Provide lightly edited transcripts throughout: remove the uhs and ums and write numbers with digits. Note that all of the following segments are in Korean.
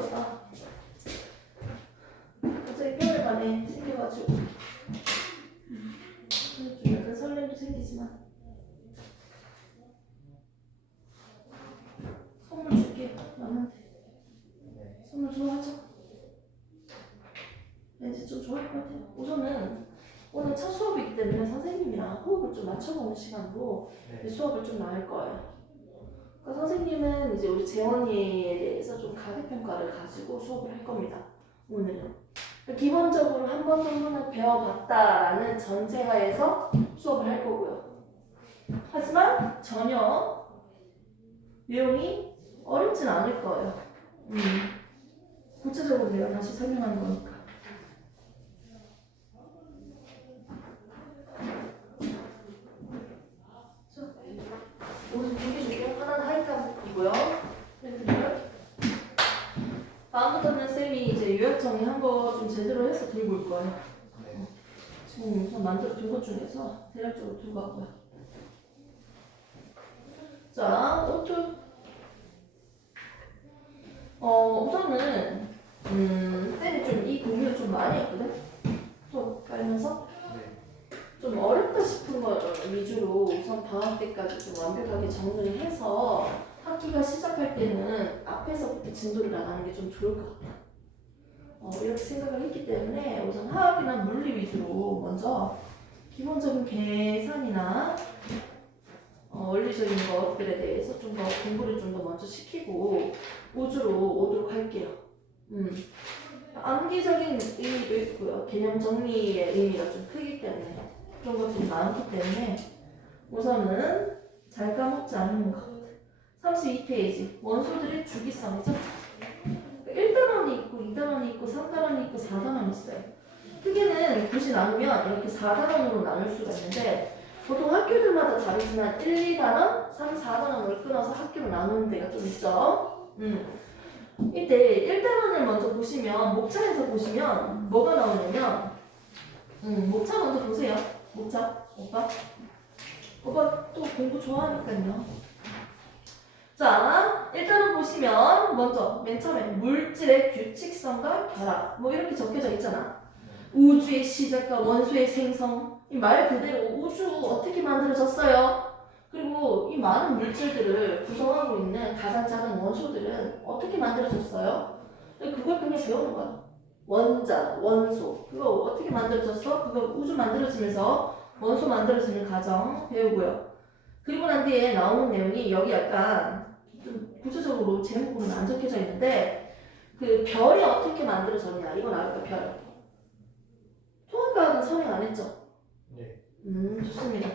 힘들었다. 갑자기 뼈를 만에 생겨가지고 좀 약간 설렘도 생기지만 선물 줄게. 남한테 선물 좋아하죠? 왠지 좀 좋아할 것 같아요. 우선은 오늘 첫 수업이기 때문에 선생님이랑 호흡을 좀 맞춰보는 시간으로 수업을 좀 나눌 거예요. 그러니까 선생님은 이제 우리 재원이에 대해서 좀 가계평가를 가지고 수업을 할 겁니다. 오늘은. 기본적으로 한 번 정도는 배워봤다라는 전제하에서 수업을 할 거고요. 하지만 전혀 내용이 어렵진 않을 거예요. 구체적으로 내가 다시 설명하는 거니까. 오늘 두개 줄게요. 하나는 하이탑이고요. 다음부터는 쌤이 이제 요약 정리한 거 좀 제대로 해서 들고 올 거예요. 지금 우선 만들어 둔 것 중에서 대략적으로 들고 왔고요. 자, 오투. 우선은 쌤이 좀 이 공유를 좀 많이 했거든. 수업 깔면서 좀 어렵다 싶은 거 위주로 우선 방학 때까지 좀 완벽하게 정리를 해서 학기가 시작할 때는 앞에서부터 진도를 나가는 게 좀 좋을 것 같아. 이렇게 생각을 했기 때문에 우선 화학이나 물리 위주로 먼저 기본적인 계산이나 원리적인 것들에 대해서 좀 더 공부를 좀 더 먼저 시키고 우주로 오도록 할게요. 암기적인 의미도 있고요. 개념 정리의 의미가 좀 크기 때문에 그런 것들이 많기 때문에 우선은 잘 까먹지 않는 것. 32페이지 원소들의 주기성이죠. 1단원이 있고 2단원이 있고 3단원이 있고 4단원이 있어요. 크게는 굳이 나누면 이렇게 4단원으로 나눌 수가 있는데 보통 학교들마다 다르지만 1, 2단원, 3, 4단원을 끊어서 학교로 나누는 데가 좀 있죠. 이때 1단원을 먼저 보시면 목차에서 보시면 뭐가 나오냐면 목차 먼저 보세요. 목차 오빠 또 공부 좋아하니까요. 자, 일단은 보시면 먼저 맨 처음에 물질의 규칙성과 결합 뭐 이렇게 적혀져 있잖아. 우주의 시작과 원소의 생성. 이 말 그대로 우주 어떻게 만들어졌어요? 그리고 이 많은 물질들을 구성하고 있는 가장 작은 원소들은 어떻게 만들어졌어요? 그걸 그냥 배우는 거야. 원자, 원소. 그거 어떻게 만들어졌어? 그거 우주 만들어지면서 원소 만들어지는 과정 배우고요. 그리고 난 뒤에 나오는 내용이 여기 약간 좀 구체적으로 제목으로는 안 적혀져 있는데 그 별이 어떻게 만들어졌냐 이건 알까 별. 통합과학은 설명 안 했죠? 네. 좋습니다.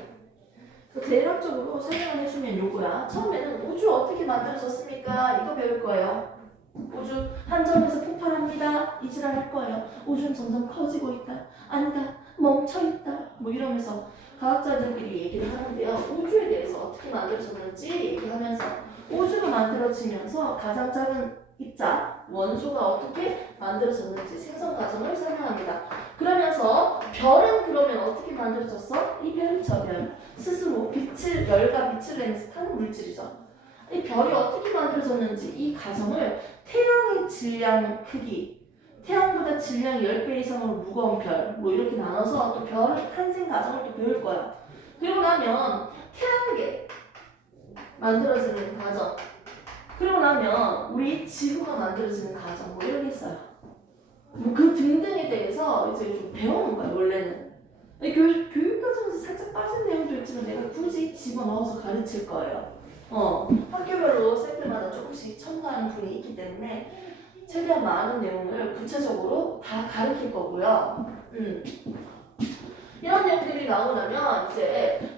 대략적으로 설명을 해주면 요거야. 처음에는 우주 어떻게 만들어졌습니까? 이거 배울 거예요. 우주 한 점에서 폭발합니다. 이 지랄 할 거예요. 우주는 점점 커지고 있다. 아니다. 멈춰있다. 뭐 이러면서 과학자들끼리 얘기를 하는데요. 우주에 대해서 어떻게 만들어졌는지 얘기하면서 우주가 만들어지면서 가장 작은 입자, 원소가 어떻게 만들어졌는지 생성 과정을 설명합니다. 그러면서 별은 그러면 어떻게 만들어졌어? 이 별은 저 별. 스스로 열과 빛을 내면서 타는 물질이죠. 이 별이 어떻게 만들어졌는지 이 과정을 태양의 질량 크기, 태양보다 질량이 10배 이상으로 무거운 별, 뭐 이렇게 나눠서 또 별의 탄생 과정을 또 배울 거야. 그리고 나면 태양계 만들어지는 과정, 그리고 나면 우리 지구가 만들어지는 과정, 뭐 이런 게 있어요. 뭐 그 등등에 대해서 이제 좀 배우는 거야, 원래는. 교육 과정에서 살짝 빠진 내용도 있지만 내가 굳이 집어넣어서 가르칠 거예요. 학교별로 쌤들마다 조금씩 첨가하는 분이 있기 때문에 최대한 많은 내용을 구체적으로 다 가르칠 거고요. 이런 내용들이 나오고 나면 이제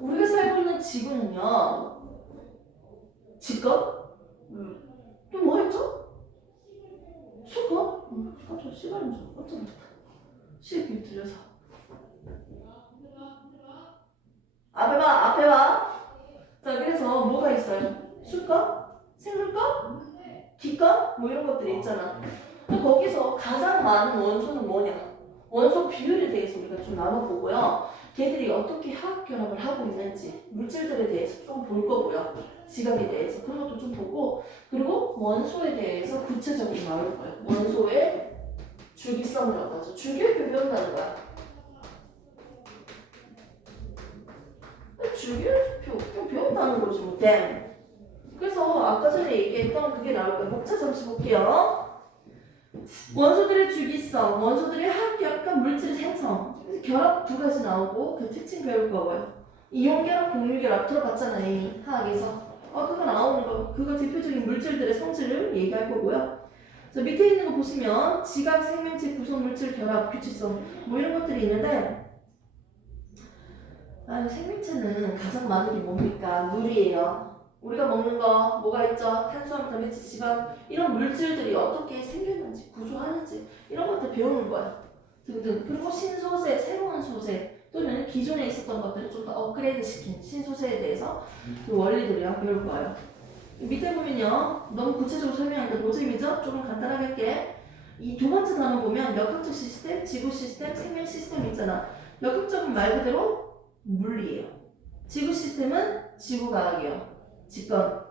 우리가 살고 있는 지구는요. 직업? 또 뭐 했죠? 수거? 저 시간이 좀 깜짝 놀랐다. 시간이 들려서. 앞에 봐. 자, 그래서 뭐가 있어요? 수거? 생물거? 기거? 뭐 이런 것들이 있잖아. 근데 거기서 가장 많은 원소는 뭐냐? 원소 비율에 대해서 우리가 좀 나눠보고요. 걔들이 어떻게 화학 결합을 하고 있는지 물질들에 대해서 좀 볼 거고요. 지각에 대해서 그런 것도 좀 보고 그리고 원소에 대해서 구체적으로 나올 거예요. 원소의 주기성이라고 하죠. 주기율표 배운다는 거야. 주기율표 배운다는 거지 뭐. 댐. 그래서 아까 전에 얘기했던 그게 나올 거예요. 목차 잠시 볼게요. 원소들의 주기성, 원소들의 화학약간 물질 생성, 결합 두 가지 나오고 그 특징 배울 거고요. 이온결합, 곡류결합 들어봤잖아 이미 화학에서. 그거 나오는 거, 그거 대표적인 물질들의 성질을 얘기할 거고요. 자, 밑에 있는 거 보시면 지각, 생명체, 구성 물질, 결합, 규칙성 뭐 이런 것들이 있는데 생명체는 가장 많은 게 뭡니까? 물이에요. 우리가 먹는 거 뭐가 있죠? 탄수화물, 단백질, 지방 이런 물질들이 어떻게 생겼는지 구조하는지 이런 것들 배우는 거야. 등등. 그리고 신소재, 새로운 소재 또는 기존에 있었던 것들을 좀 더 업그레이드 시킨 신소재에 대해서 그 원리들이랑 배울 거예요. 밑에 보면요. 너무 구체적으로 설명하는데 뭐지 의미죠? 조금 간단하게 할게. 이 두 번째 단어 보면 역학적 시스템, 지구 시스템, 생명 시스템 있잖아. 역학적은 말 그대로 물리예요. 지구 시스템은 지구과학이에요. 직권.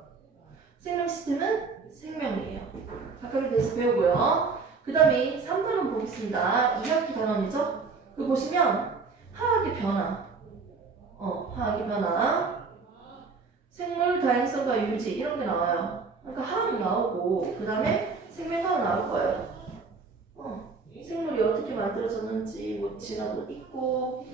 생명 시스템은 생명이에요. 각각에 대해서 배우고요. 그 다음에 3단원 보겠습니다. 2학기 단원이죠? 그 보시면 화학의 변화. 화학의 변화. 생물 다양성과 유지 이런 게 나와요. 그러니까 화학 나오고 그 다음에 생명과학 나올 거예요. 생물이 어떻게 만들어졌는지 뭐 진화도 있고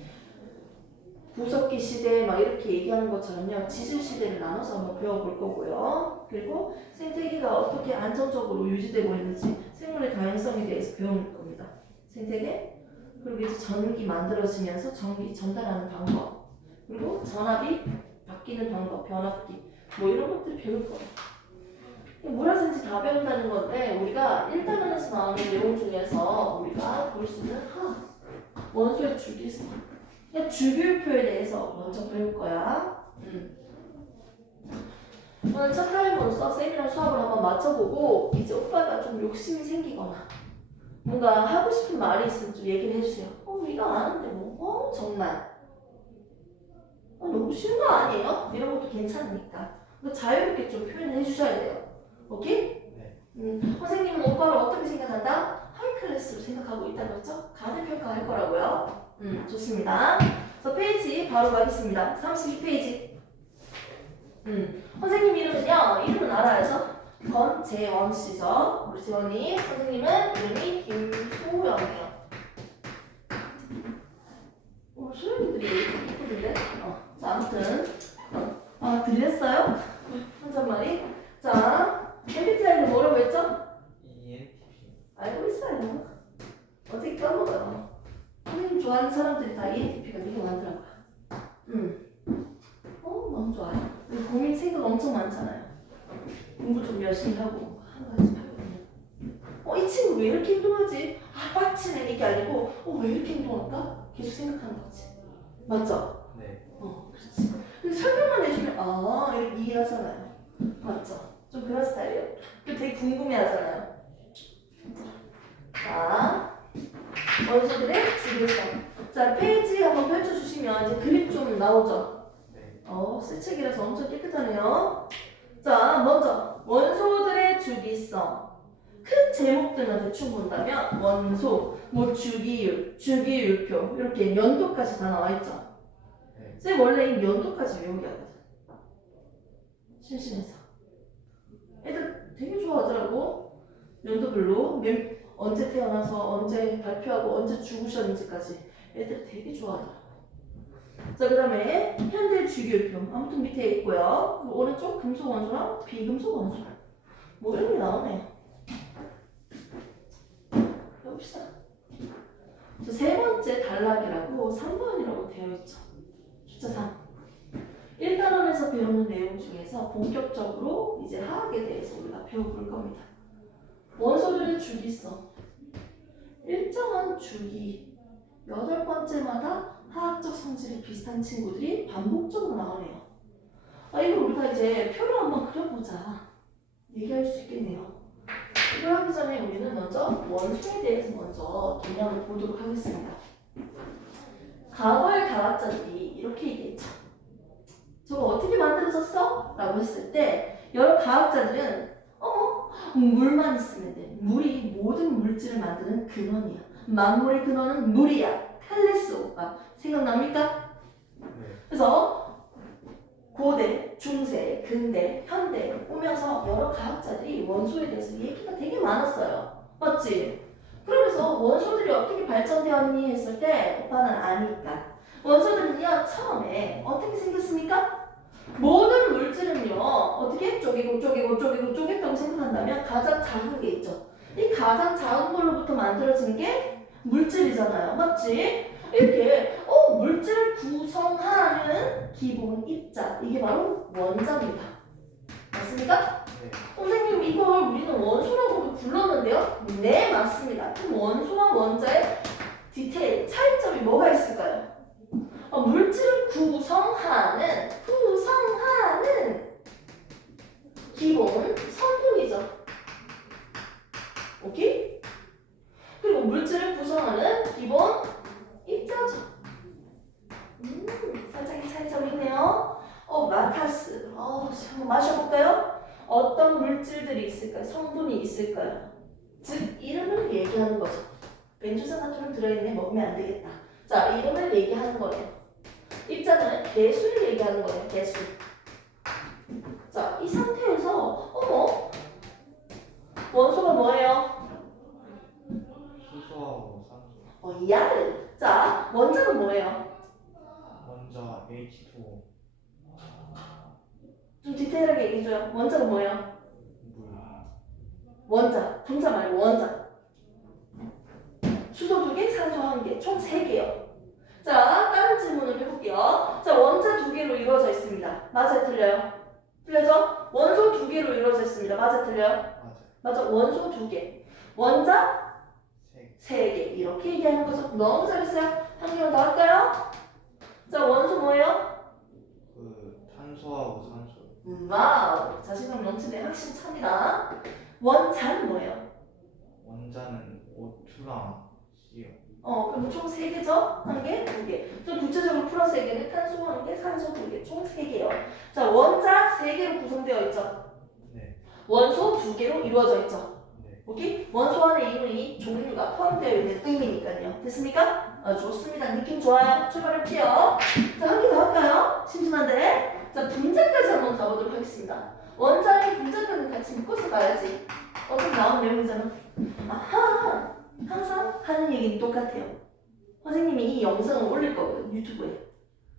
구석기 시대 막 이렇게 얘기하는 것처럼요. 지질 시대를 나눠서 한번 배워볼 거고요. 그리고 생태계가 어떻게 안정적으로 유지되고 있는지 생물의 다양성에 대해서 배우는 겁니다. 생태계 그리고 이제 전기 만들어지면서 전기 전달하는 방법 그리고 전압이 바뀌는 방법, 변압기 뭐 이런 것들 배울 거예요. 뭐라든지 다 배운다는 건데 우리가 1단원에서 나오는 내용 중에서 우리가 볼 수 있는 원소의 주기성 주기율표에 대해서 먼저 배울 거야. 오늘 첫 타임으로서 세미나 수업을 한번 맞춰보고 이제 오빠가 좀 욕심이 생기거나 뭔가 하고 싶은 말이 있으면 좀 얘기를 해주세요. 이거 아는데 뭐 정말 너무 쉬운 거 아니에요? 이런 것도 괜찮으니까 자유롭게 좀 표현을 해주셔야 돼요. 오케이? 네. 선생님은 오빠를 어떻게 생각한다? 하이클래스로 생각하고 있다고 했죠? 가대평가 할 거라고요. 좋습니다. 그래서 페이지 바로 가겠습니다. 32페이지. 선생님 이름은 알아야죠? 권재원 씨죠. 우리 재원이 선생님은 이름이 김소영이에요. 소영이들이 예쁘던데? 자, 아무튼 들렸어요? 혼잣말이? 자, MBTI는 뭐라고 했죠? ENTP. 알고 있어요. 어떻게 까먹어요? 선생님 좋아하는 사람들이 다 ENTP가 되게 많더라고요. 너무 좋아요. 고민 생각 엄청 많잖아요. 공부 좀 열심히 하고 한 가지 하거든요. 이 친구 왜 이렇게 행동하지? 빡치네 이게 아니고 왜 이렇게 행동할까? 계속 생각하는 거지. 맞죠? 네. 그렇지. 근데 설명만 해주면 이렇게 이해하잖아요. 맞죠? 좀 그런 스타일이에요. 되게 궁금해하잖아요. 자, 원소들의 주기성. 자, 페이지 한번 펼쳐주시면 이제 그림 좀 나오죠? 네. 새 책이라서 엄청 깨끗하네요. 자, 먼저 원소들의 주기성. 큰 제목들만 대충 본다면 원소, 뭐 주기율, 주기율표 이렇게 연도까지 다 나와 있죠. 네. 쌤 원래 이 연도까지 외우게 하거든. 심심해서. 애들 되게 좋아하더라고. 연도별로 언제 태어나서 언제 발표하고 언제 죽으셨는지까지 애들 되게 좋아하더라고. 자, 그 다음에 현대 주기율표 아무튼 밑에 있고요. 그리고 오른쪽 금속 원소랑 비금속 원소 뭐 이런 게 나오네요. 해봅시다. 세 번째 단락이라고 3번이라고 되어 있죠. 숫자 3. 1단원에서 배우는 내용 중에서 본격적으로 이제 화학에 대해서 우리가 배워볼 겁니다. 원소들의 주기성. 일정한 주기 8번째마다 화학적 성질이 비슷한 친구들이 반복적으로 나오네요. 이거 우리가 이제 표로 한번 그려보자. 얘기할 수 있겠네요. 이걸 하기 전에 우리는 먼저 원소에 대해서 먼저 동양을 보도록 하겠습니다. 과거의 과학자들이 이렇게 얘기했죠. 저거 어떻게 만들어졌어? 라고 했을 때 여러 과학자들은 물만 있으면 돼. 물이 모든 물질을 만드는 근원이야. 만물의 근원은 물이야. 텔레스오가 생각납니까? 네. 그래서 고대, 중세, 근대, 현대 오면서 여러 과학자들이 원소에 대해서 얘기가 되게 많았어요. 맞지? 그러면서 원소들이 어떻게 발전되었니 했을 때 오빠는 아니까. 원소들은요 처음에 어떻게 생겼습니까? 모든 물질은요 어떻게 쪼개고 생각한다면 가장 작은 게 있죠. 이 가장 작은 걸로부터 만들어진 게 물질이잖아요. 맞지? 이렇게 물질을 구성하는 기본 입자 이게 바로 원자입니다. 맞습니까? 네. 선생님 이걸 우리는 원소라고도 불렀는데요? 네 맞습니다. 그럼 원소와 원자의 디테일 차이점이 뭐가 있을까요? 물질을 구성하는 기본 성분이죠. 오케이? 그리고 물질을 구성하는 기본 입자죠. 살짝 차이점이 있네요. 마타스. 한번 마셔볼까요? 어떤 물질들이 있을까요? 성분이 있을까요? 즉 이름을 얘기하는 거죠. 벤조산 나트륨 들어있네. 먹으면 안 되겠다. 자, 이름을 얘기하는 거예요. 입자는 개수를 얘기하는 거예요. 개수. 자, 이 상태에서 원소가 뭐예요? 수소하고 산소. 야를. 자, 원자는 뭐예요? 원자 H2O. 좀 디테일하게 얘기해줘요. 원자는 뭐예요? 물. 원자. 분자 말고 원자. 수소 2개, 산소 1개, 총 3개요. 자, 다른 질문을 해볼게요. 자, 원자 2개로 이루어져 있습니다. 맞아요, 틀려요? 틀려죠? 원소 2개로 이루어져 있습니다. 맞아요, 틀려요? 맞아요. 맞아, 원소 2개. 원자 세. 3개. 이렇게 얘기하는 거죠. 너무 잘했어요. 한 개만 더 할까요? 자, 원소 뭐예요? 탄소하고 산소. 와우, 자신감 넘치네. 확신 찹니다. 원자는 뭐예요? 원자는 O2랑 C요. 그럼 총 3개죠? 1개, 2개. 좀 구체적으로 풀어서 얘기하면 탄소 1개, 산소 2개, 총 3개요. 자, 원자 3개로 구성되어 있죠? 네. 원소 2개로 이루어져 있죠? 네. 오케이? 원소 안에 이미 종류가 포함되어 있는 의미니까요. 됐습니까? 좋습니다. 느낌 좋아요. 출발할게요. 자, 한 개 더 할까요? 심심한데. 자, 분자까지 한번 가보도록 하겠습니다. 원자의 분자까지 같이 묶어서 가야지. 어차피 나온 내용이잖아. 아하! 항상 하는 얘기는 똑같아요. 선생님이 이 영상을 올릴 거거든, 유튜브에.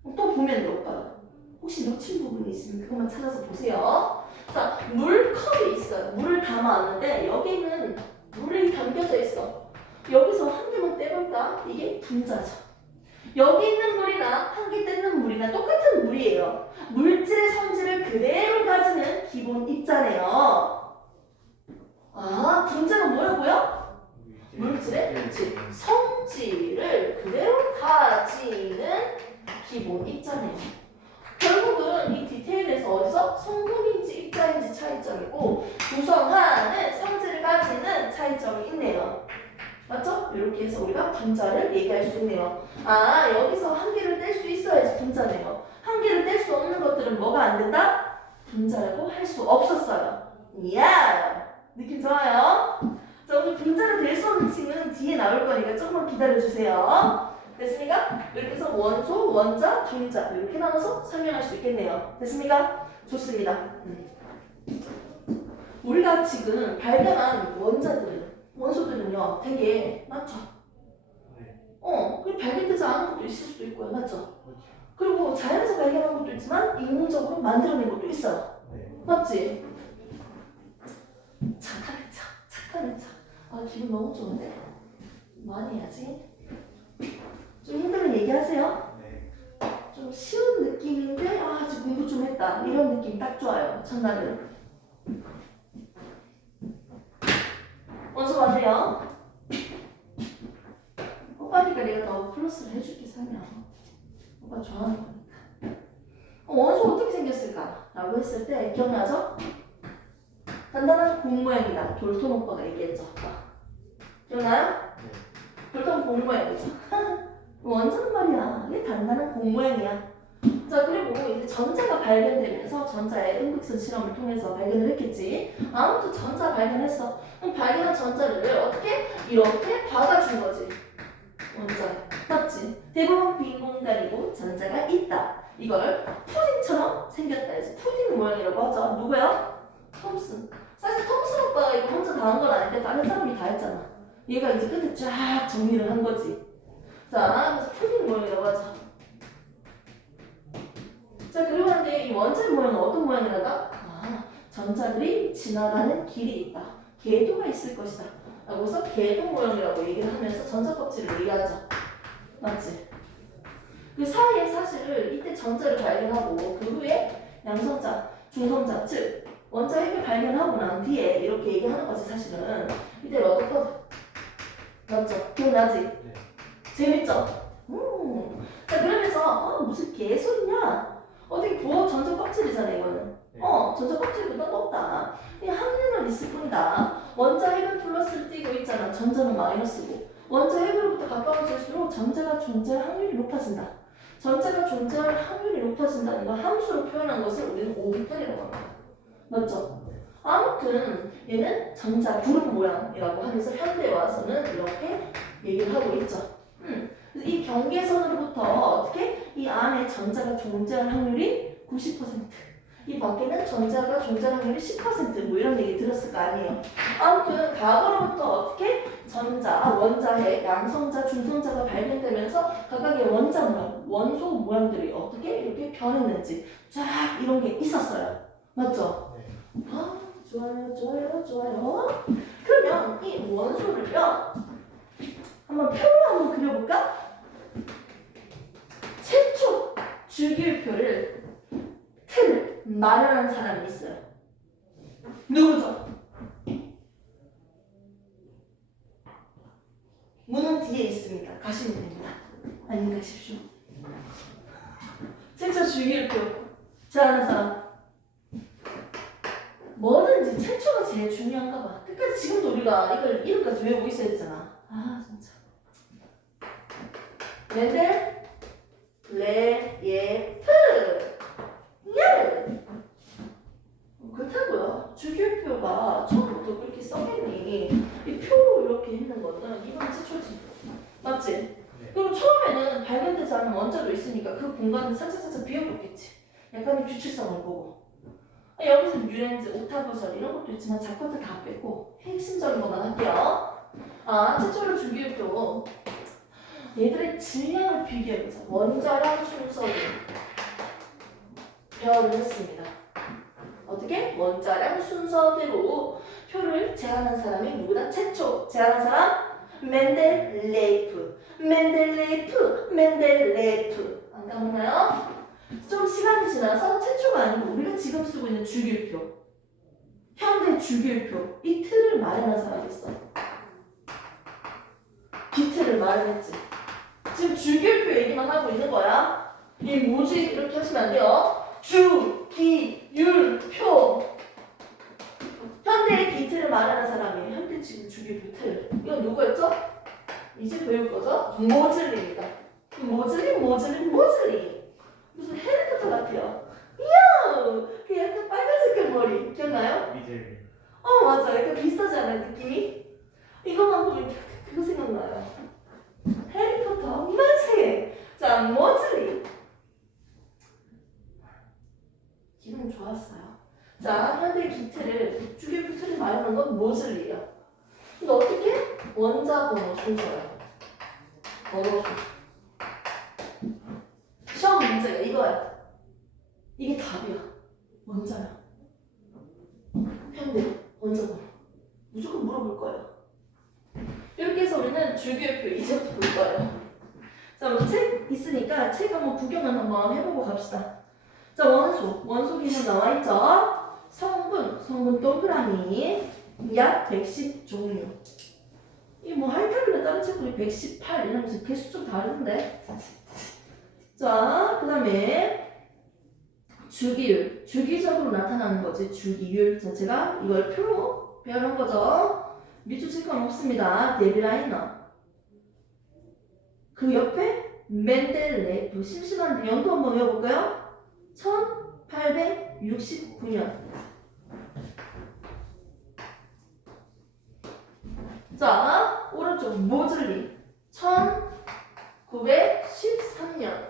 또 보면 돼, 오빠가. 혹시 놓친 부분이 있으면 그것만 찾아서 보세요. 자, 물컵이 있어요. 물을 담아왔는데 여기는 물이 담겨져 있어. 여기서 한 개만 떼볼까? 이게 분자죠. 여기 있는 물이나 한 개 떼는 물이나 똑같은 물이에요. 물질의 성질을 그대로 가지는 기본 입자네요. 분자는 뭐라고요? 물질의 그치 성질을 그대로 가지는 기본 입자네요. 결국은 이 디테일에서 어디서 성분인지 입자인지 차이점이고 구성하는 성질을 가지는 차이점이 있네요. 맞죠? 이렇게 해서 우리가 분자를 얘기할 수 있네요. 여기서 한 개를 뗄 수 있어야지 분자네요. 한 개를 뗄 수 없는 것들은 뭐가 안 된다? 분자라고 할 수 없었어요. 이야! 느낌 좋아요? 자, 오늘 분자를 될 수 없는 친구는 뒤에 나올 거니까 조금만 기다려주세요. 됐습니까? 이렇게 해서 원소, 원자, 분자 이렇게 나눠서 설명할 수 있겠네요. 됐습니까? 좋습니다. 우리가 지금 발견한 원소들은요 되게 많죠? 네. 그리고 발견되지 않은 것도 있을 수도 있고요. 맞죠? 그렇죠. 그리고 자연에서 발견한 것도 있지만 인공적으로 만들어낸 것도 있어요. 네. 맞지? 착하네 차. 기분 너무 좋은데? 많이 해야지. 좀 힘들면 얘기하세요. 네. 좀 쉬운 느낌인데 아직 공부 좀 했다 이런 느낌 딱 좋아요. 첫날은 원소 맞아요. 오빠니까 내가 더 플러스를 해줄게. 설명. 오빠 좋아하는 거니까. 원소 어떻게 생겼을까? 라고 했을 때 기억나죠? 단단한 공 모양이다. 돌톤 오빠가 얘기했죠. 기억나요? 네. 돌톤 공 모양이죠. 원자는 말이야. 이게 단단한 공 모양이야. 자, 그리고 이제 전자가 발견되면서 전자의 음극선 실험을 통해서 발견을 했겠지. 아무튼 전자 발견했어. 그럼 발견한 전자를 어떻게? 이렇게 박아준 거지. 원자에. 맞지? 대부분 빈 공간이고 전자가 있다. 이걸 푸딩처럼 생겼다 해서 푸딩 모양이라고 하죠. 누구야? 톰슨. 사실 톰슨 오빠가 이거 혼자 다 한 건 아닌데 다른 사람이 다 했잖아. 얘가 이제 끝에 쫙 정리를 한 거지. 자, 그래서 푸딩 모양이라고 하죠. 자, 그리고 한데 이 원자의 모양은 어떤 모양이라다? 전자들이 지나가는 길이 있다. 궤도가 있을 것이다. 라고서 궤도 모양이라고 얘기를 하면서 전자 껍질을 얘기하죠. 맞지? 그 사이에 사실 이때 전자를 발견하고 그 후에 양성자, 중성자, 즉 원자 핵을 발견하고 난 뒤에 이렇게 얘기하는 거지 사실은. 이때 러더퍼드. 맞죠? 기억나지? 네. 재밌죠? 자, 그러면서 무슨 개소리냐? 어떻게 부어 전자 껍질이잖아 이거는. 네. 전자 껍질보다 높다. 이 확률은 있을 뿐이다. 원자 핵은 플러스를 띄고 있잖아. 전자는 마이너스고. 원자 핵으로부터 가까워질수록 전자가 존재할 확률이 높아진다. 전자가 존재할 확률이 높아진다는 걸 함수로 표현한 것을 우리는 오비탈이라고 합니다. 맞죠? 아무튼 얘는 전자 구름 모양이라고 하면서 현대에 와서는 이렇게 얘기를 하고 있죠. 그래서 이 경계선으로부터 어떻게 이 안에 전자가 존재할 확률이 90%, 이 밖에는 전자가 존재할 확률이 10%뭐 이런 얘기 들었을 거 아니에요. 아무튼 과거로부터 어떻게 전자, 원자핵, 양성자, 중성자가 발견되면서 각각의 원자 모양, 원소 모양들이 어떻게 이렇게 변했는지 쫙 이런 게 있었어요. 맞죠? 네. 좋아요, 좋아요, 좋아요. 그러면 이 원소를요 한번 표로 한번 그려볼까? 최초 주기율표를 틀을 마련한 사람이 있어요. 누구죠? 문은 뒤에 있습니다. 가시면 됩니다. 안녕히 가십시오. 최초 주기율표 잘하는 사람. 뭐든지 최초가 제일 중요한가 봐. 끝까지 지금도 우리가 이걸 이름까지 외우고 있어야 되잖아. 진짜. 멘델 레예프 예. 그렇다고요. 주기율표가 처음부터 그렇게 써있니? 이 표 이렇게 있는 거는 이번 최초지. 맞지? 네. 그리고 처음에는 발견되지 않은 원자도 있으니까 그 공간을 살짝살짝 비워뒀겠지. 약간의 규칙성을 보고. 여기서 유렌즈, 오타브설 이런 것도 있지만 작것들 다 빼고 핵심적인 것만 할게요. 최초로 주기율표. 얘들의 질량을 비교해보자. 원자량 순서로 표현을 했습니다. 어떻게? 원자량 순서대로 표를 제안한 사람이 누구다? 최초 제안한 사람? 멘델레이프. 안 까먹나요? 좀 시간이 지나서 최초가 아니고 우리가 지금 쓰고 있는 주기율표, 현대 주기율표 이 틀을 마련한 사람이 있어. 기틀을 마련했지. 지금 주기율표 얘기만 하고 있는 거야. 이 뭐지? 이렇게 하시면 안 돼요. 주기율표. 현대의 기틀을 마련한 사람이 현대 지금 주기율표 틀. 이건 누구였죠? 이제 배울 거죠? 모즐리입니다. 모즐리. 무슨 해리포터 같아요. 이야! 그 약간 빨간색깔 머리 기억나요? 미들. 맞아. 약간 비슷하지 않아요? 느낌이? 이거만 보면 그거 생각나요. 해리포터 만세! 자, 모즐리. 기분 좋았어요. 자, 현대 기틀을 주기율표 틀을 말하는 건 모즐리예요. 근데 어떻게? 원자 번호 순서예요. 번호 순서. 시험 문제가 이거야. 이게 답이야. 원자야. 현대 원자 번호. 무조건 물어볼 거예요. 이렇게 해서 우리는 주기율표 이제부터 볼 거예요. 자, 뭐 책 있으니까 책 한번 구경을 한번 해보고 갑시다. 자, 원소 기능 나와 있죠? 성분 동그라미 약 110 종류. 이 뭐 하이탈리아 다른 책들이 118 이러면서 개수 좀 다른데. 자, 그 다음에 주기율. 주기적으로 나타나는 거지. 주기율 자체가 이걸 표로 표현한 거죠. 밑줄 칠 건 없습니다. 데빌라이너. 그 옆에 멘델레프. 심심한데 연도 한번 외워볼까요? 1869년. 자, 오른쪽 모즐리 1913년.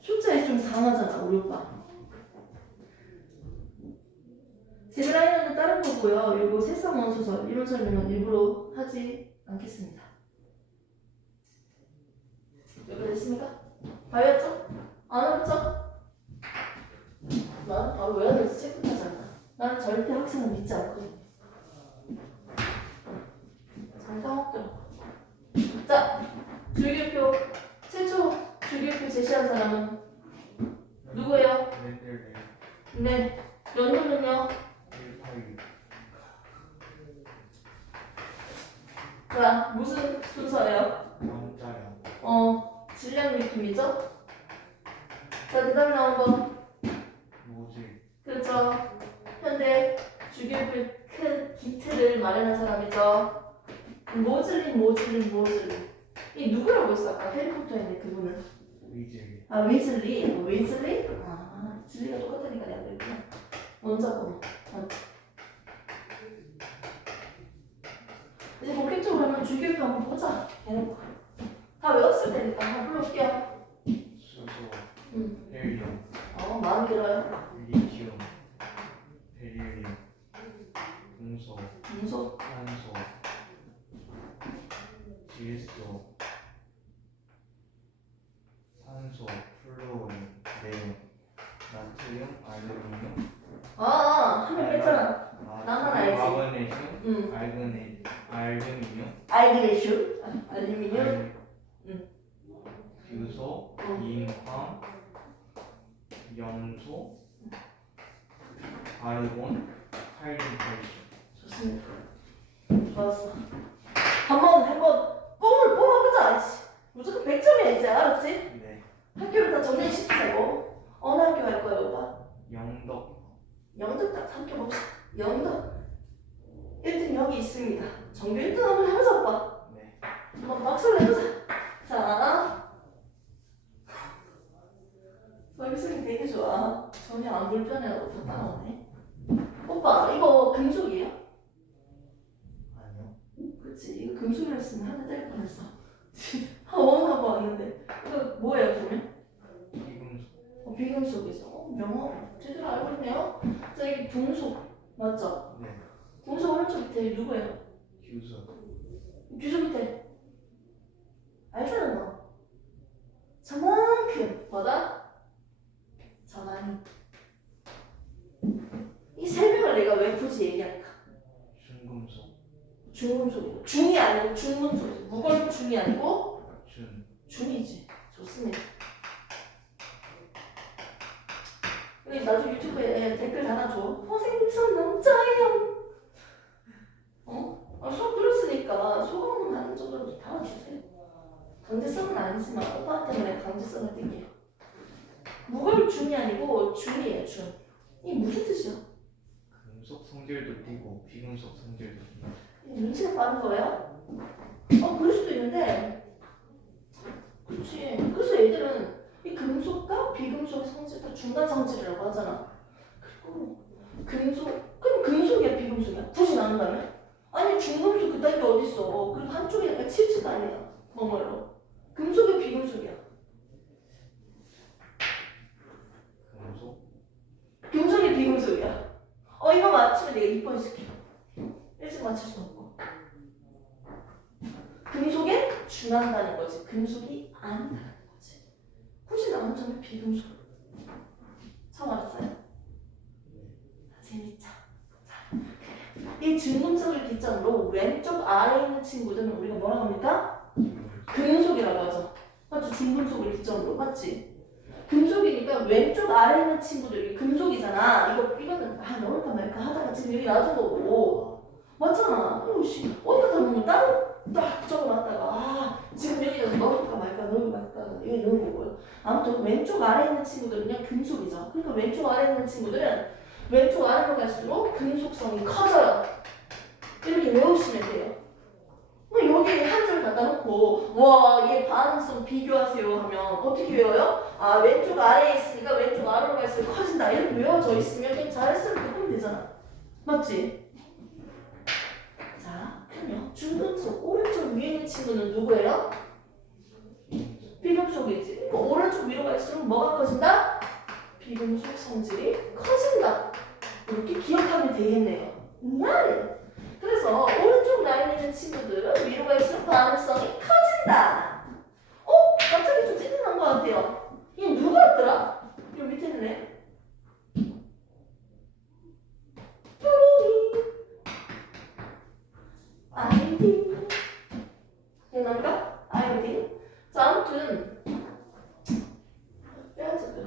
숫자에 좀 강하잖아, 우리 오빠. 데드라인은 다른 거고요. 요거 세상 원소설 이런 설명은 일부러 하지 않겠습니다. 여기됐습니까? 다 외웠죠? 안 외웠죠? 나는 바로 외워야 돼서 체크하잖아. 나는 절대 학생을 믿지 않거든. 잘 까먹더라고. 자, 줄기표 최초 줄기표 제시한 사람은 누구예요? 멘델레 네, 연도는요? 186 자, 무슨 순서예요? 원자량 질량미품이죠? 자, 그 다음에 나온 거 모질 그렇죠. 현대 주기율 큰 기틀을 마련한 사람이죠. 모즐리. 이 누구라고 했어? 아까 해리포터인데 그분은. 위즐리 아, 위즐리. 위즐리? 아, 진리가 똑같으니까 내가 그랬구나. 원자고. 이제 본격적으로 하면 주기율표 한번 보자. 해놓고. 다 외웠을 테니까 한번 불러볼게요. 수소 응. 헬륨 마음에 들어요. 리튬 베릴륨 금속 금속. 탄소 질소 산소 플루오린 네온 나트륨 알루미늄 한명 뺐잖아. 나만 알지. 마그네슘 응. 알루미늄 알그레슈. 알루미늄. 규소 인황 염소 아르곤 칼륨 칼슘 좋습니다. 좋았어. 한번 뽕을 뽑아보자. 아이씨. 무조건 100점이야 이제 알았지? 네 학교를 다 정리시키자고. 어느 학교 갈 거야 오빠? 영덕 영덕 딱 삼켜봅시다. 영덕 1등 여기 있습니다. 정규 1등 한번 해보자 오빠. 네 한번 박수를 해보자. 자, 설계성이 되게 좋아. 전혀 안 불편해하고 다 따라오네. 오빠 이거 금속이에요? 아니요 그치, 이거 금속이라 했으면 하나 때릴 뻔했어. 원하고 왔는데 이거 뭐예요 그러면? 비금속 비금속이죠. 명호 제대로 알고 있네요. 자, 이게 붕속 맞죠? 네 붕속 오른쪽 밑에 누구예요? 규소 규속 밑에 알잖아 너. 저만큼 뭐다? 저만이. 이 세 명을 내가 왜 굳이 얘기할까? 중금속 중금속이고 중이 아니고 중금속이죠. 무거운 중이 아니고 준 중이지. 좋습니다. 여기 나중에 유튜브에 댓글 달아줘. 선생님 손 남자예요. 수업 들었으니까 소감 하는 정도로 달아주세요. 강제성은 아니지만 오빠 때문에 강제성을 띨게요. 무거울 중이 아니고 중이에요. 중. 이게 무슨 뜻이야? 금속 성질도 띄고 비금속 성질도 띄고 눈치가 빠른 거예요? 그럴 수도 있는데. 그렇지. 그래서 애들은 이 금속과 비금속의 성질과 중간 성질이라고 하잖아. 그리고 그럼 금속이야 비금속이야? 굳이 나눈다면? 아니 중금속 그딴 게 어딨어. 그리고 한쪽에 약간 칠칠 아니야. 정말로. 금속이야 비금속이야? 금속 금속이 비금속이야. 이거 맞추면 내가 2번 시켜. 일찍 맞출 수 없고. 금속에 준한다는 거지. 금속이 아니다는 거지. 굳이 나누자면 비금속. 처음 알았어요? 재밌죠? 자, 이 중금속을 기점으로 왼쪽 아래에 있는 친구들은 우리가 뭐라고 합니까? 금속이라고 하죠. 맞죠? 중금속을 기점으로. 맞지? 금속이니까 왼쪽 아래에 있는 친구들이 금속이잖아. 이거는 넣을까 말까 하다가 지금 여기 놔둔 거고. 맞잖아. 어디다 넣으면 따로 딱 적어놨다가 지금 여기다 넣을까 말까 여기 넣은 거고요. 아무튼 왼쪽 아래에 있는 친구들은요 금속이죠. 그러니까 왼쪽 아래에 있는 친구들은 왼쪽 아래로 갈수록 금속성이 커져요. 이렇게 외우시면 돼요. 여기 한 줄 갖다 놓고 와 얘 반응성 비교하세요 하면 어떻게 외워요? 아 왼쪽 아래에 있으니까 왼쪽 아래로 갈수록 커진다 이렇게 외워져 있으면 그냥 잘했으면 이렇게 하면 되잖아. 맞지? 자 그럼요. 중근속 오른쪽 위에 있는 친구는 누구예요? 비금속이지. 그러니까 오른쪽 위로 갈수록 뭐가 커진다? 비금속 성질이 커진다. 이렇게 기억하면 되겠네요. 그래서 오른쪽 라인에 있는 친구들은 위로 갈수록 반응성이 커진다. 갑자기 좀 생각난 것 같아요. 이게 누구였더라? 이 밑에 있네. 뾰로미 아이딘 기억납니까? 아이딘. 자 아무튼 빼야지 그래.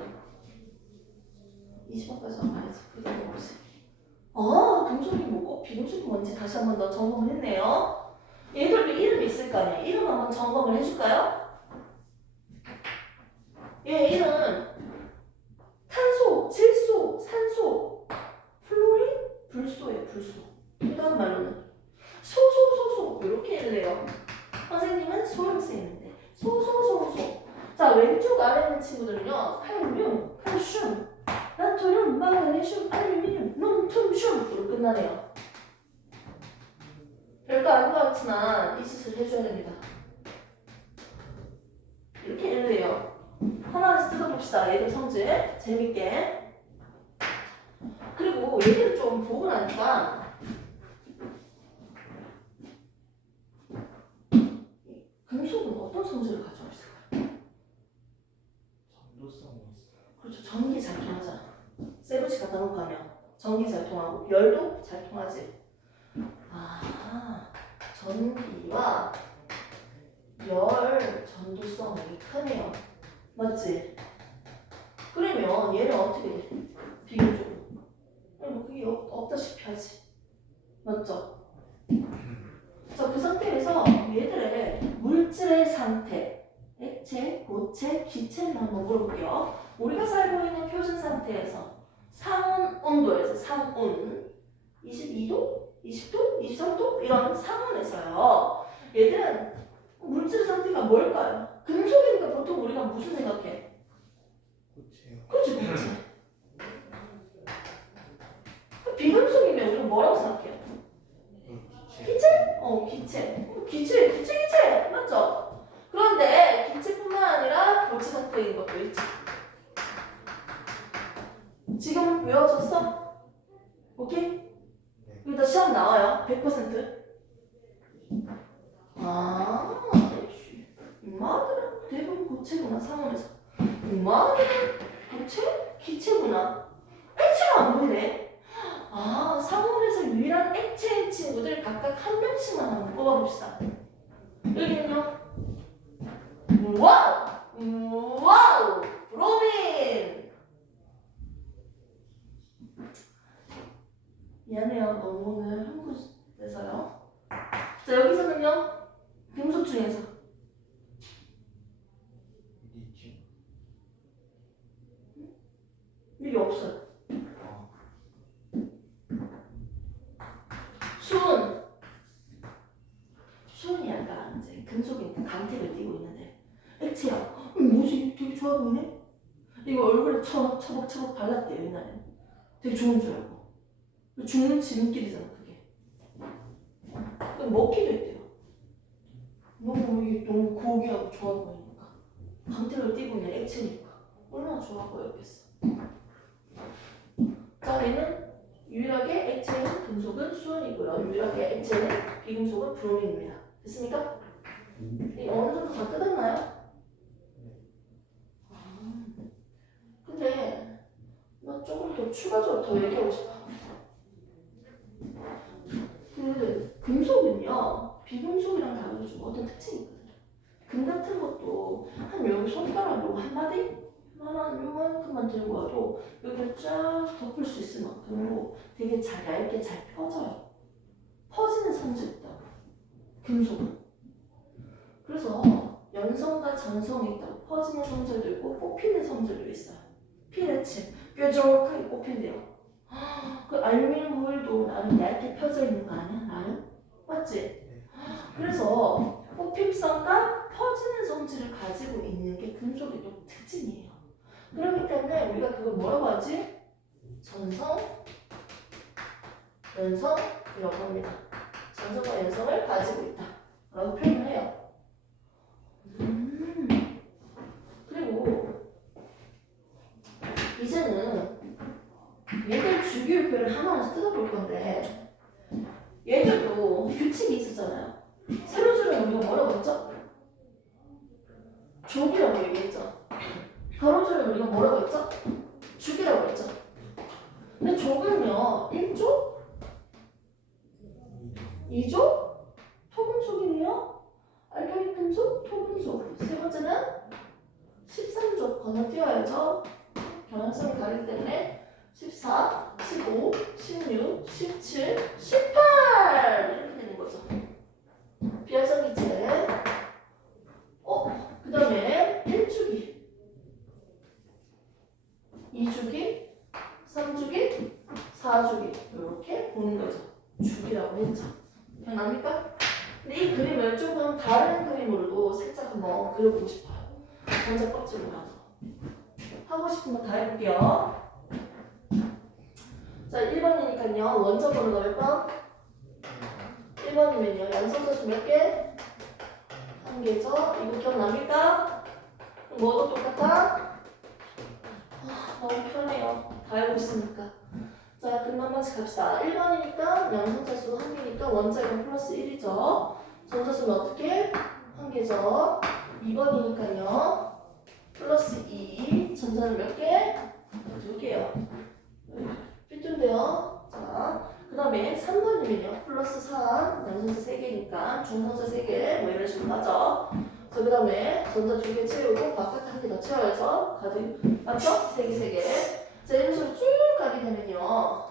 20번까지 안 가야지. 그게 뭐지? 금속이 뭐고 비금속이 뭔지 다시 한 번 더 점검을 했네요. 얘들도 이름이 있을 거 아니야. 이름 한번 점검을 해줄까요? 얘 이름 탄소, 질소, 산소, 플로린, 불소예요. 불소. 그 다음 말로는 소소소소 이렇게 해야 선생님은 소형쓰이는데 소소소소. 자 왼쪽 아래 있는 친구들은요. 칼륨, 칼슘, 나트륨, 마그네슘, 알루미늄, 놈툼슘 으로 끝나네요. 별거 아닌 것 같지만 이 짓을 해줘야 됩니다. 이렇게 읽래요. 하나씩 뜯어봅시다. 얘들 성질 재밌게. 그리고 얘들을 좀 보고 나니까 금속은 어떤 성질을 가지고 있을까요? 전도성이 있어요. 그렇죠. 전기 잘 통하잖아. 세로치 갖다 놓고 하면 전기 잘 통하고 열도 잘 통하지. 전기와 열 전도성이 크네요. 맞지? 그러면 얘는 어떻게 돼? 비교적으로. 뭐 그게 없다시피 하지. 맞죠? 자, 그 상태에서 얘들의 물질의 상태, 액체, 고체, 기체를 한번 물어볼게요. 우리가 살고 있는 표준 상태에서 상온 온도에서 상온 22도, 20도, 23도 이런 상온에서요. 얘들은 물질 상태가 뭘까요? 금속이니까 보통 우리가 무슨 생각해? 고체요. 그렇지, 고체. 비금속이면 우리가 뭐라고 생각해요? 기체. 기체. 기체. 맞죠? 그런데 기체뿐만 아니라 고체 상태인 것도 있지. 지금 외워졌어? 오케이? 네. 여기다 시험 나와요. 100%. 이마들은 대부분 고체구나, 상온에서. 이마들은 고체? 기체구나. 액체가 안 보이네. 상온에서 유일한 액체인 친구들 각각 한 명씩만 한번 뽑아봅시다. 여기는요. 와우! 브로민! 미안해요. 너무 오늘 한국에서요. 자, 여기서는요. 금속 중에서 리튬. 여기 없어요. 아, 수은이 약간 이제 금속이니까 강택을 띠고 있는데 액체야. 뭐지? 되게 좋아 보이네? 이거 얼굴에 처벅처벅 발랐대요, 옛날에. 되게 좋은 줄 알고. 죽는 지름길이잖아, 그게. 먹기도 했대요. 이게 너무 고귀하고 좋아 보이니까. 강택을 띠고 있는 액체니까. 얼마나 좋아 보였겠어. 자, 얘는 유일하게 액체는 금속은 수은이고요. 유일하게 액체는 비금속은 브로민입니다. 됐습니까? 어느 정도 다 뜯었나요? 근데 나 조금 더 추가적으로 더 얘기하고 싶어. 그 금속은요, 비금속이랑 다르게 좀 어떤 특징이 있거든요. 금 같은 것도 한 여기 손가락 요거 한 마디? 요만큼만 들고 와도 여기를 쫙 덮을 수 있을 만큼으로 되게 잘 얇게 잘 펴져요. 퍼지는 성질이 있다고. 금속은. 그래서 연성과 장성이 있다고. 퍼지는 성질도 있고 뽑히는 성질도 있어요. 피레침 뾰족하게 뽑힌대요. 그 알루미늄 호일도 나름 얇게 펴져 있는 거 아니야? 나름? 맞지? 그래서 뽑힘성과 퍼지는 성질 껍질을 가지고 있는 게 금속의 또 특징이에요. 그렇기 때문에 우리가 그걸 뭐라고 하지? 전성, 연성이라고 합니다. 전성과 연성을 가지고 있다 라고 표현을 해요. 그리고 이제는 얘들 주기율표를 하나하나씩 뜯어볼 건데 얘들도 규칙이 있었잖아요. 세로줄은 우리가 뭐라고 했죠? 족이라고 얘기했죠. 가로줄은 우리가 뭐라고 했죠? 죽이라고 했죠. 근데 족은요 1족? 2족? 토금속이네요. 알칼리 금속, 토금속. 세 번째는 13족 건너뛰어야죠. 경향성이 다르기 때문에 14, 15, 16, 17, 18 이렇게 되는 거죠. 비활성기체. 그 다음에 1주기, 2주기, 3주기, 4주기 이렇게 보는 거죠. 주기라고 했죠. 기억납니까? 근데 이 그림을 조금 다른 그림으로도 살짝 한번 그려보고 싶어요. 전자 껍질로 가서 하고 싶은 거 다 해볼게요. 자, 1번이니까요. 원자 번호가 몇 번? 1번이면요. 양성자수 몇 개? 1개죠. 이거 기억납니까? 뭐도 똑같아? 너무 편해요. 다 알고 있으니까. 자, 그럼 한 번씩 갑시다. 1번이니까 양성자수 1개니까 원자는 플러스 1이죠. 전자수는 어떻게? 1개죠. 2번이니까요. 플러스 2. 전자는 몇 개? 2개요. 삐뚤대요. 자, 그 다음에 3번이면요. 플러스 3. 양성자 3개니까 중성자 3개. 뭐 이런 식으로 하죠. 자, 그 다음에 전자 2개 채우고 바깥에 1개 더 채워야죠. 가득. 맞죠? 3개, 3개. 자, 이런 식으로 쭉 가게 되면요.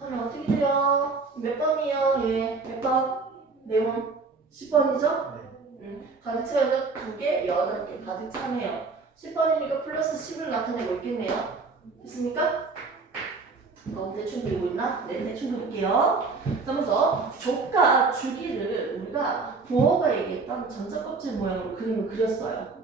하면 어떻게 돼요? 몇 번이요? 예, 몇 번? 네번 10번이죠? 가득 채워서 2개, 8개 가득 차네요. 10번이니까 플러스 10을 나타내고 있겠네요. 됐습니까? 대충 그리고 있나? 네, 대충 그릴게요. 그러면서 족과 주기를 우리가 부어가 얘기했던 전자 껍질 모양으로 그림을 그렸어요.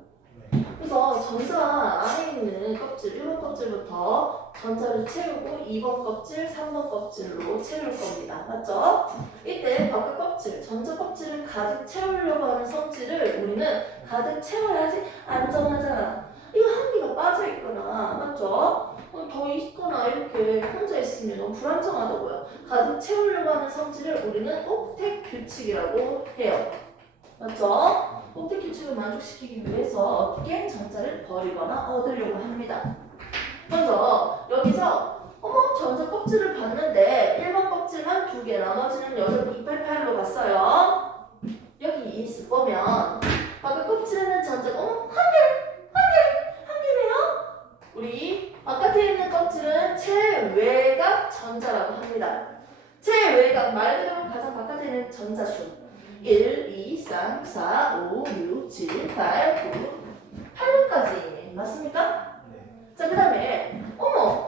그래서 전자 안에 있는 껍질, 1번 껍질부터 전자를 채우고 2번 껍질, 3번 껍질로 채울 겁니다. 맞죠? 이때 바깥 껍질, 전자 껍질을 가득 채우려고 하는 성질을 우리는 가득 채워야지 안전하잖아. 이거 한 개가 빠져있거나, 맞죠? 더 있거나 이렇게 혼자 있으면 너무 불안정하다고요. 가득 채우려고 하는 성질을 우리는 옥텟 규칙이라고 해요. 맞죠? 옥텟 규칙을 만족시키기 위해서 어떻게 전자를 버리거나 얻으려고 합니다. 먼저 여기서 전자 껍질을 봤는데 1번 껍질만 2개, 나머지는 288로 갔어요. 여기 있을 거면 바깥 껍질에는 전자가 한 개네요. 우리 바깥에 있는 껍질은 체외곽 전자라고 합니다. 체외곽 말 그대로 가장 바깥에 있는 전자수 1, 2, 3, 4, 5, 6, 7, 8, 9, 8번까지 맞습니까? 자, 그 다음에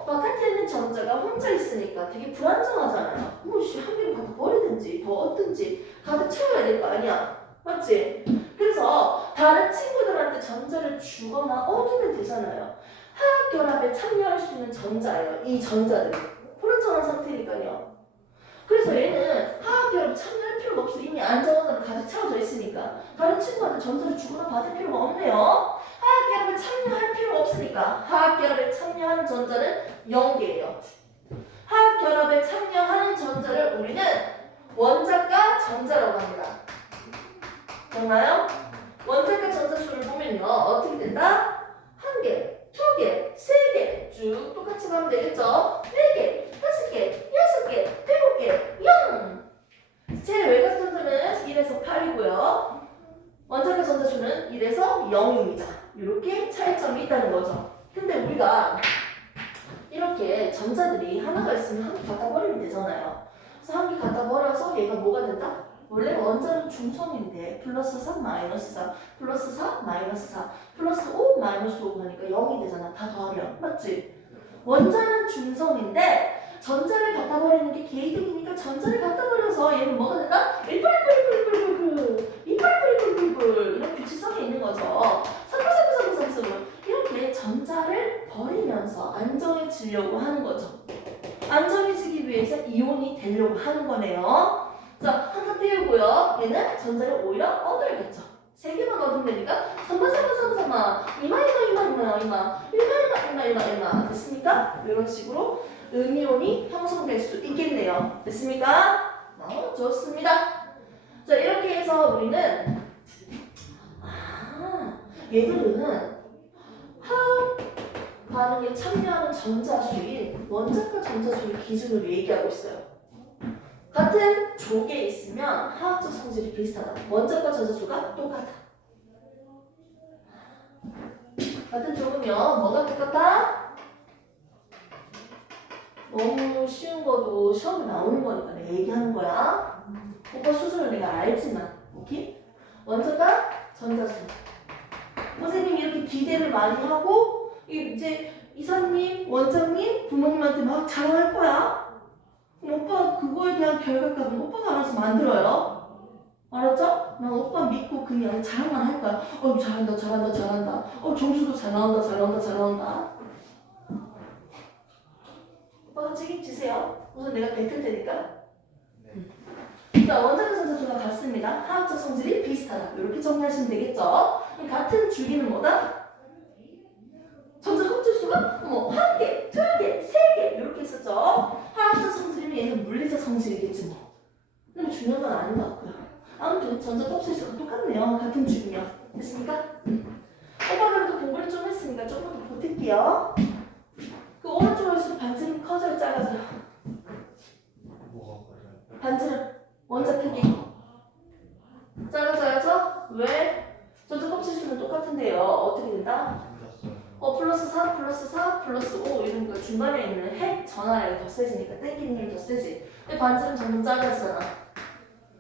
바깥에 있는 전자가 혼자 있으니까 되게 불안정하잖아요. 한 개를 갖다 버리든지 더 얻든지 가득 채워야 될 거 아니야. 맞지? 그래서 다른 친구들한테 전자를 주거나 얻으면 되잖아요. 화학 결합에 참여할 수 있는 전자예요. 이 전자들이 불안정한 상태니까요. 그래서 얘는 화학 결합에 참여할 필요가 없어. 이미 안전하게 가득 채워져 있으니까 다른 친구한테 전자를 주거나 받을 필요가 없네요. 화학 결합에 참여할 필요가 없으니까 화학 결합에 참여하는 전자는 0개예요. 화학 결합에 참여하는 전자를 우리는 원자과 전자라고 합니다. 정말요? 원자과 전자수를 보면요. 어떻게 된다? 1개, 2개, 3개 쭉 똑같이 가면 되겠죠? 4개, 5개, 6개, 7개, 0! 제 외곽 전자는 1에서 8이고요. 원자과 전자수는 1에서 0입니다. 이렇게 차이점이 있다는 거죠. 근데 우리가 이렇게 전자들이 하나가 있으면 한 개 갖다 버리면 되잖아요. 그래서 한 개 갖다 버려서 얘가 뭐가 된다? 원래 원자는 중성인데 플러스 3, 마이너스 4, 플러스 4, 마이너스 4, 플러스 5, 마이너스 5 하니까 0이 되잖아. 다 더하면. 맞지? 원자는 중성인데 전자를 갖다 버리는 게 개이득이니까 전자를 갖다 버려서 얘는 뭐가 된다? 이뿔이뿔이뿔이뿔이뿔 이런 규칙성이 있는 거죠. 삼불 이렇게 전자를 버리면서 안정해지려고 하는 거죠. 안정해지기 위해서 이온이 되려고 하는 거네요. 자, 한 칸 띄우고요. 얘는 전자를 오히려 얻어야겠죠. 3개만 얻으면 되니까 3번 이마 됐습니까? 이런 식으로 음이온이 형성될 수 있겠네요. 됐습니까? 좋습니다. 자, 이렇게 해서 우리는 얘들은 화학 반응에 참여하는 전자수인 원자과 전자수의 기준으로 얘기하고 있어요. 같은 족에 있으면 화학적 성질이 비슷하다. 원자과 전자수가 똑같아. 같은 족은요, 뭐가 똑같다? 너무 쉬운 거도 시험에 나오는 거니까 내가 얘기하는 거야. 오빠 수술을 내가 알지만, 오케이? 원자과 전자수. 선생님이 이렇게 기대를 많이 하고, 이제 이사님, 원장님, 부모님한테 막 자랑할 거야. 그럼 오빠 그거에 대한 결과값은 오빠가 알아서 만들어요. 알았죠? 난 오빠 믿고 그냥 자랑만 할 거야. 잘한다. 점수도 잘 나온다. 오빠가 책임지세요. 우선 내가 뱉을 테니까. 자, 원자과 전자수가 같습니다. 화학적 성질이 비슷하다. 이렇게 정리하시면 되겠죠? 같은 주기는 뭐다? 전자 합질수가 한 개, 2개, 3개 이렇게 했었죠. 화학적 성질이면 얘는 물리적 성질이겠지 뭐. 근데 중요한 건 아닌 것 같고요. 아무튼 전자 합질수가 똑같네요. 같은 주기요. 됐습니까? 오빠 그래도 공부를 좀 했으니까 조금 더 보탤게요. 그 오른쪽으로 할수록 반지름 커져요, 작아져요? 뭐가 걸려요? 반지름 원자 크기 작아져야죠? 왜? 전자 합질수는 똑같은데요. 어떻게 된다? 플러스 4 플러스 5 이런 거 중간에 있는 핵 전하량이 더 세지니까 땡기는 힘이 더 세지. 근데 반지름 점점 작아지잖아.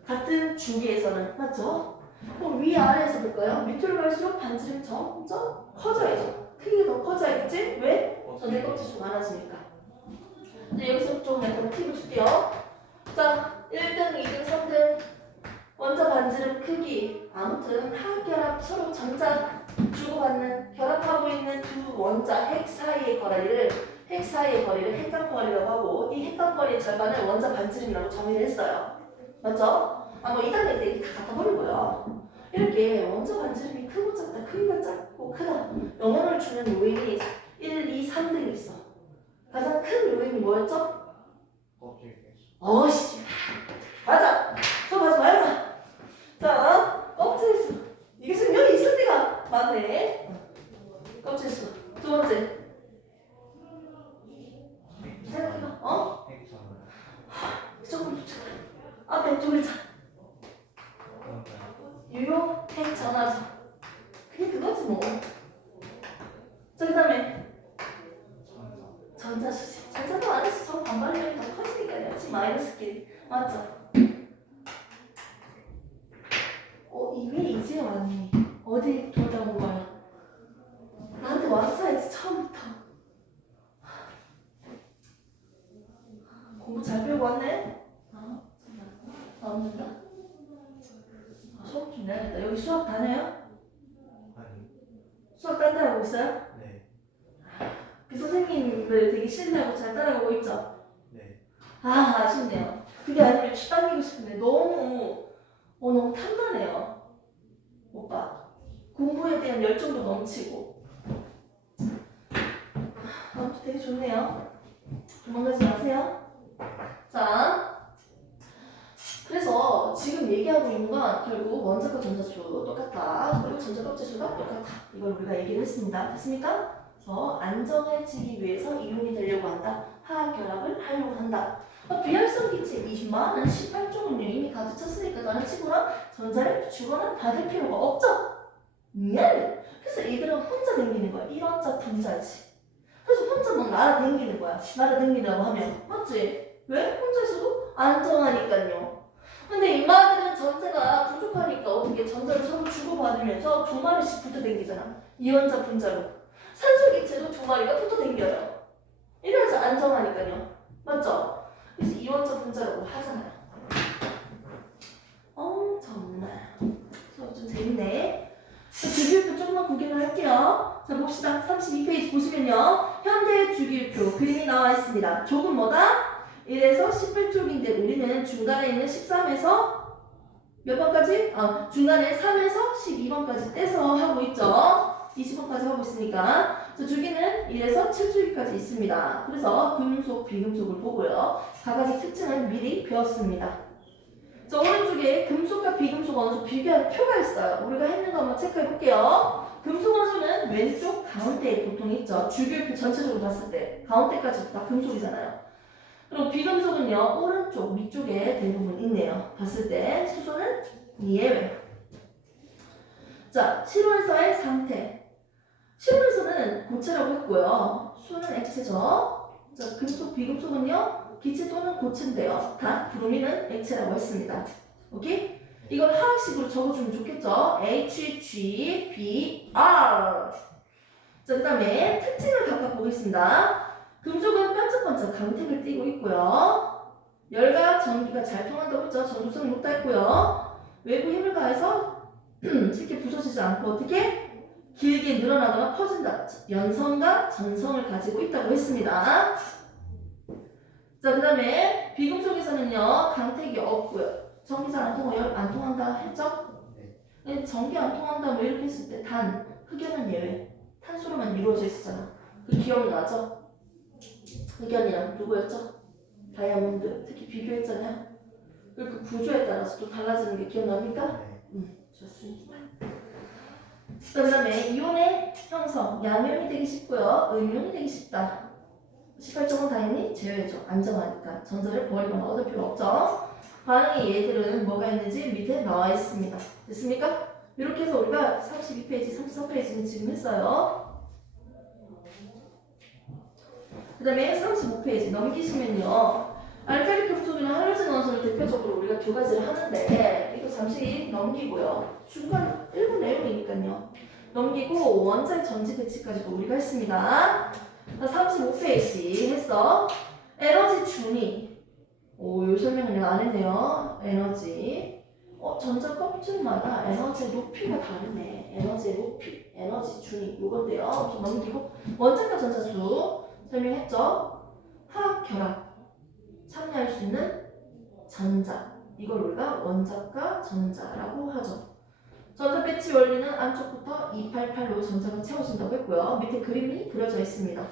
같은 주기에서는 맞죠? 그럼 위아래에서 볼까요? 밑으로 갈수록 반지름이 점점 커져야죠. 크기가 더 커져야겠지? 왜? 전자 껍질수 많아지니까. 근데 여기서 좀 약간 팁을 줄게요. 자, 1등, 2등, 3등 원자 반지름 크기 아무튼 화학결합 서로 전자 주고받는 결합하고 있는 두 원자 핵 사이의 거리를 핵간거리라고 하고 이 핵간거리의 절반을 원자 반지름이라고 정의를 했어요. 맞죠? 뭐 2단계 때 이렇게 다 갖다 버리고요. 이렇게 원자 반지름이 크고 작다, 크기가 작고 크다 영향을 주는 요인이 1, 2, 3등이 있어. 가장 큰 요인이 뭐였죠? 어씨 맞아! 수업하지 말자! 자, 껍질수. 이게 지금 여기 있을 때가 맞네. 껍질수. 두 번째. 생각해봐. 조금 붙여봐. 앞에 두 글자. 유효 핵전화죠. 그게 그거지 뭐. 자, 그 다음에 전자수지. 전자도 안 했어. 저 반발력이 더 커지니까요. 지금 마이너스 끼리. 맞죠? 이게 이제 왔니? 어디 돌아온 거야? 나한테 왔어야지 처음부터. 공부 잘 배우고 왔네? 없는다? 수업 좀 내야겠다. 여기 수학 다녀요? 아니. 수학 딴 데 하고 있어요? 네. 그 선생님을 되게 신뢰하고 잘 따라가고 있죠? 네. 아쉽네요. 그게 아니면 당기고 싶은데 너무 탐나네요. 오빠 공부에 대한 열정도 넘치고 아무튼 되게 좋네요. 도망가지 마세요. 자, 그래서 지금 얘기하고 있는 건 결국 원자과 전자수 똑같다. 그리고 전자 껍질수가 똑같다. 이걸 우리가 얘기를 했습니다. 됐습니까? 그래서 안정해지기 위해서 이온이 되려고 한다. 화학 결합을 하려고 한다. 비활성 기체 20만은 18종은요 이미 가득 찼으니까 다른 친구랑 전자를 주거나 받을 필요가 없죠? 네. 그래서 얘들은 혼자 댕기는 거야. 1원자 분자지. 그래서 혼자 막 날아댕기는 거야. 날아댕긴다고 하면 맞지? 왜? 혼자 있어도 안정하니까요. 근데 이마들은 전자가 부족하니까 어떻게 전자를 서로 주고받으면서 두 마리씩 붙어 댕기잖아. 2원자 분자로. 산소 기체도 두 마리가 붙어 댕겨요. 이래야지 안정하니까요. 맞죠? 그래서 이원적 분자라고 하잖아요. 정말 수업 좀 재밌네. 주기율표 조금만 구경을 할게요. 자 봅시다. 32페이지 보시면요. 현대의 주기율표 그림이 나와 있습니다. 족은 뭐다? 1에서 18쪽인데 우리는 중간에 있는 13에서 몇 번까지? 중간에 3에서 12번까지 떼서 하고 있죠. 20번까지 하고 있으니까. 자, 주기는 1에서 7주기까지 있습니다. 그래서 금속, 비금속을 보고요. 각각의 특징을 미리 배웠습니다. 자, 오른쪽에 금속과 비금속 원소 비교하는 표가 있어요. 우리가 했는 거 한번 체크해 볼게요. 금속 원소는 왼쪽 가운데에 보통 있죠. 주기율표 전체적으로 봤을 때 가운데까지 다 금속이잖아요. 그리고 비금속은요 오른쪽 위쪽에 대부분 있네요. 봤을 때 수소는 예외. 자, 실온에서의 상태. 실온에서는 고체라고 했고요. 수는 액체죠. 자, 금속, 비금속은요 기체 또는 고체인데요. 다 브로민은 액체라고 했습니다. 오케이? 이걸 하나씩으로 적어주면 좋겠죠. HGBr. 자, 그 다음에 특징을 각각 보겠습니다. 금속은 반짝반짝 강택을 띠고 있고요. 열과 전기가 잘 통한다고 했죠. 전도성이 높다 했고요. 외부 힘을 가해서 쉽게 부서지지 않고 어떻게? 길게 늘어나거나 퍼진다. 연성과 전성을 가지고 있다고 했습니다. 자, 그 다음에 비금속에서는요 강택이 없고요. 전기 잘 안 통하고 열 안 통한다 했죠? 네. 전기 안 통한다 뭐 이렇게 했을 때 단, 흑연은 예외. 탄소로만 이루어져 있었잖아. 그 기억나죠? 흑연이랑 누구였죠? 다이아몬드. 특히 비교했잖아요. 그 구조에 따라서 또 달라지는 게 기억납니까? 좋습니다. 그 다음에 이온의 형성, 양용이 되기 쉽고요. 음용이 되기 쉽다. 18종은 당연히 제외죠. 안정하니까. 전자를 버리거나 얻을 필요 없죠. 반응의 얘들은 뭐가 있는지 밑에 나와 있습니다. 됐습니까? 이렇게 해서 우리가 32페이지, 33페이지는 지금 했어요. 그 다음에 35페이지 넘기시면요. 알칼리 금속이나 할로젠 원소를 대표적으로 우리가 두 가지를 하는데 이거 잠시 넘기고요. 중간 일부 내용이니까요. 넘기고 원자의 전지 배치까지도 우리가 했습니다. 35페이지 했어. 에너지 준위. 요 설명은 내가 안 했네요. 에너지. 전자 껍질마다 에너지 높이가 다르네. 에너지 높이, 에너지 준위. 요건데요. 좀 넘기고 원자과 전자수 설명했죠. 화학 결합 참여할 수 있는 전자. 이걸 우리가 원자과 전자라고 하죠. 전자 배치 원리는 안쪽부터 288로 전자가 채워진다고 했고요. 밑에 그림이 그려져 있습니다.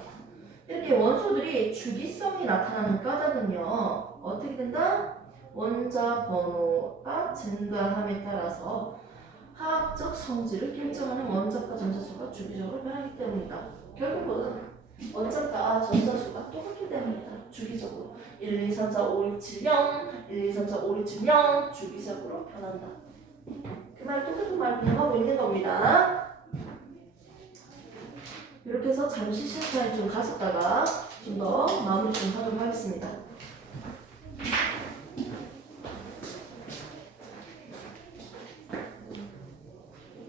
이렇게 원소들이 주기성이 나타나는 까닭은요. 어떻게 된다? 원자 번호가 증가함에 따라서 화학적 성질을 결정하는 원자과 전자수가 주기적으로 변하기 때문이다. 결국은 원자과 전자수가 똑같기 때문이다. 주기적으로 1, 2, 3, 4, 5, 6, 7, 0 1, 2, 3, 4, 5, 6, 7, 0 주기적으로 변한다. 그 말 똑같은 말 그냥 하고 있는 겁니다. 이렇게 해서 잠시 시간을 좀 가졌다가 좀 더 마무리 좀 하도록 하겠습니다.